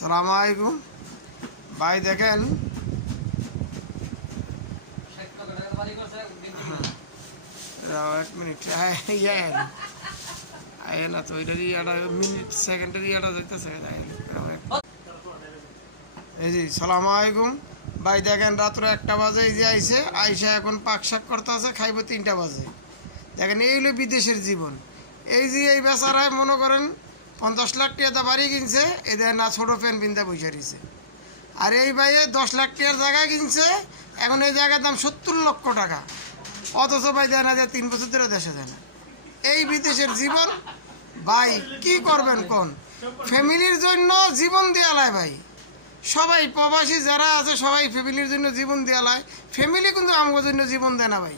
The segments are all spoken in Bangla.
সালামু আলাইকুম ভাই। দেখেন এক মিনিট আয় না তো ওইটারই একটা মিনিট সেকেন্ডের ইয়াটা দেখতেছে। এই জি সালামু আলাইকুম ভাই। দেখেন রাত্র 1টা বাজে এই যে আইসা এখন পাক শাক করতে আছে, খাইব 3টা বাজে। দেখেন এই হলো বিদেশের জীবন। এই যে এই বেচারায় মনে করেন 50 লাখ টাকা বাড়ি কিনছে, এদের না ছোটো ফ্যান বিন্দা বসে রয়েছে। আর এই ভাইয়ে 10 লাখ টাকার জায়গা কিনছে, এখন এই জায়গার দাম 70 লক্ষ টাকা। অথচ ভাই দেয় না, যে 3 বছর ধরে দেশে দেয় না। এই বিদেশের জীবন ভাই কি করবেন কোন? ফ্যামিলির জন্য জীবন দেওয়ালায় ভাই। সবাই প্রবাসী যারা আছে সবাই ফ্যামিলির জন্য জীবন দেওয়ালায়। ফ্যামিলি কিন্তু আমাদের জন্য জীবন দেয় না ভাই।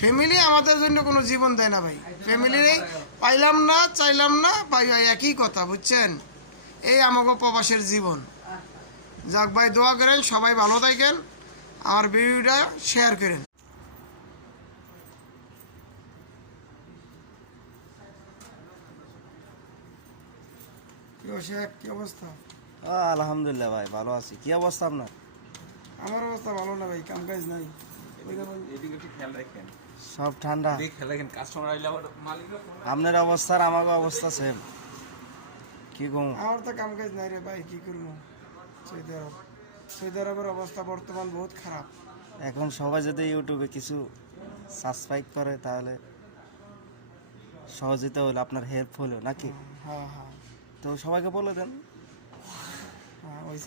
ফ্যামিলি আমাদের জন্য কোনো জীবন দেয় না ভাই। ফ্যামিলির এই পাইলাম না চাইলাম না ভাই, ভাই একই কথা, বুঝছেন? এই আমাকে প্রবাসের জীবন। যাক ভাই, দোয়া করেন সবাই ভালো থাকেন, আমার ভিডিওটা শেয়ার করেন। কি অবস্থা? আলহামদুলিল্লাহ ভাই, ভালো আছি। কি অবস্থা আপনার? আমার অবস্থা ভালো না ভাই, কাম কাজ নাই। সব ঠান্ডা। আপনার অবস্থা আর আমার অবস্থা সেম। কি কম? আমার তো কাম কাজ নাই রে ভাই, কি করবো? সৌদি আরবের অবস্থা বর্তমান বহুত খারাপ। এখন সবাই যদি ইউটিউবে কিছু সাবস্ক্রাইব করে তাহলে সহযোগিতা হলো, আপনার হেল্প হলো নাকি? হ্যাঁ হ্যাঁ তো সবাইকে বলে দেন। হ্যাঁ, ওই